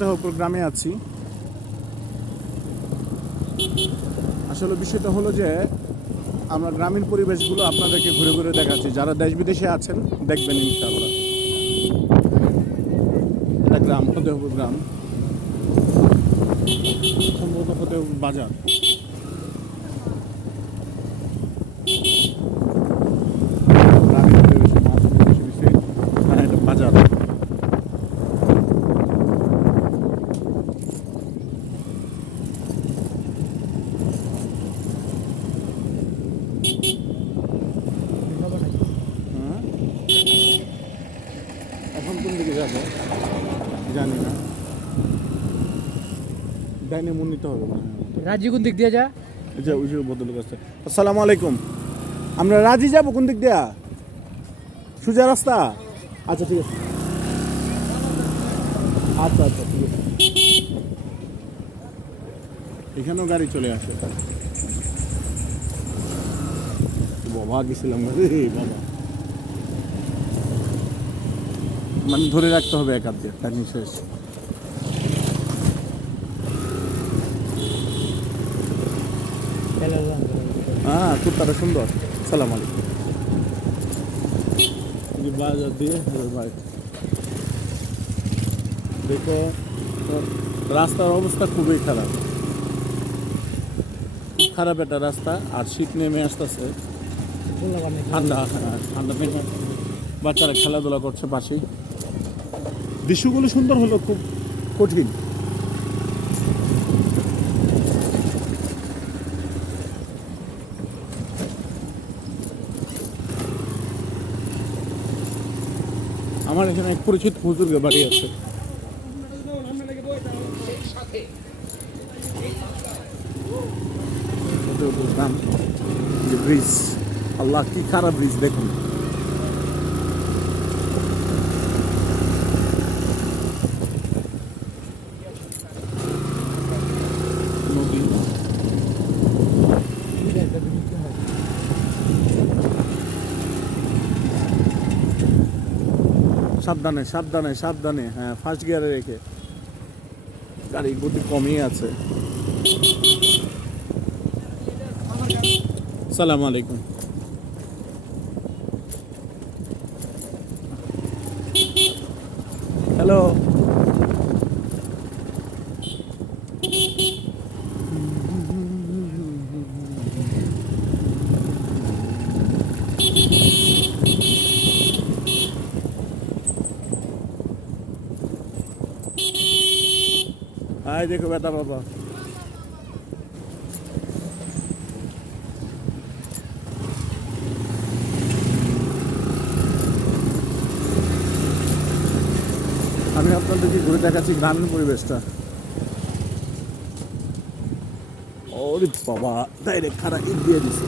ফতেহপুর গ্রামে আছি। আসলে বিষয়টা হলো যে, আমরা গ্রামীণ পরিবেশগুলো আপনাদেরকে ঘুরে ঘুরে দেখাচ্ছি। যারা দেশ বিদেশে আছেন, দেখবেন ইনশাআল্লাহ। এটা গ্রাম, ফতেহপুর গ্রাম। সম্ভবত ফতেহপুর বাজার গ্রামীণ পরিবেশে মাছ বেশি বেশি হ্যাঁ এটা বাজার হ্যাঁ? এখন কোন দিকে যাব। জানি না। ডাইনে মন নিতে হবে। রাজি কোন দিক দিয়ে যা? যে ওই যে বদল কাছে আসসালামু আলাইকুম। আমরা রাজি যাব কোন দিক দিয়া? সোজা রাস্তা? আচ্ছা ঠিক আছে। আচ্ছা আচ্ছা ঠিক আছে। এখানেও গাড়ি চলে আসে। বাবা গেছিলাম। বাবা। মানে ধরে রাখতে হবে এক দিয়ে টানি শেষ হ্যাঁ কুত্তাটা সুন্দর। সালাম আলাইকুম। বাজার দিয়ে। দেখো রাস্তার অবস্থা খুবই খারাপ। খারাপ একটা রাস্তা আর শীত নেমে আসতেছে। ঠান্ডা হ্যাঁ, ঠান্ডা বাচ্চারা খেলাধুলা করছে পাশেই। দৃশ্যগুলো সুন্দর হলো, খুব কঠিন। আমার এখানে এক পরিচিত হুজুরের বাড়ি আছে। ব্রিজ আল্লাহ কি খারাপ ব্রিজ দেখুন। সাবধানে সাবধানে সাবধানে। হ্যাঁ ফার্স্ট গিয়ারে রেখে। গাড়ির গতি কমই আছে। সালাম আলাইকুম। হ্যালো। হাই দেখো বেটা বাবা। আমি আপনাদেরকে ঘুরে দেখাচ্ছি গ্রামীণ পরিবেশটা। ওরে বাবা ডাইরেক্ট খারা ইট দিয়ে দিছে।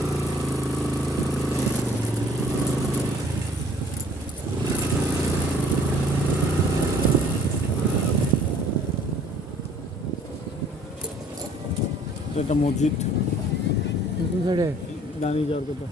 এটা মসজিদ। দাঁড়িয়ে যাওয়ার কথা।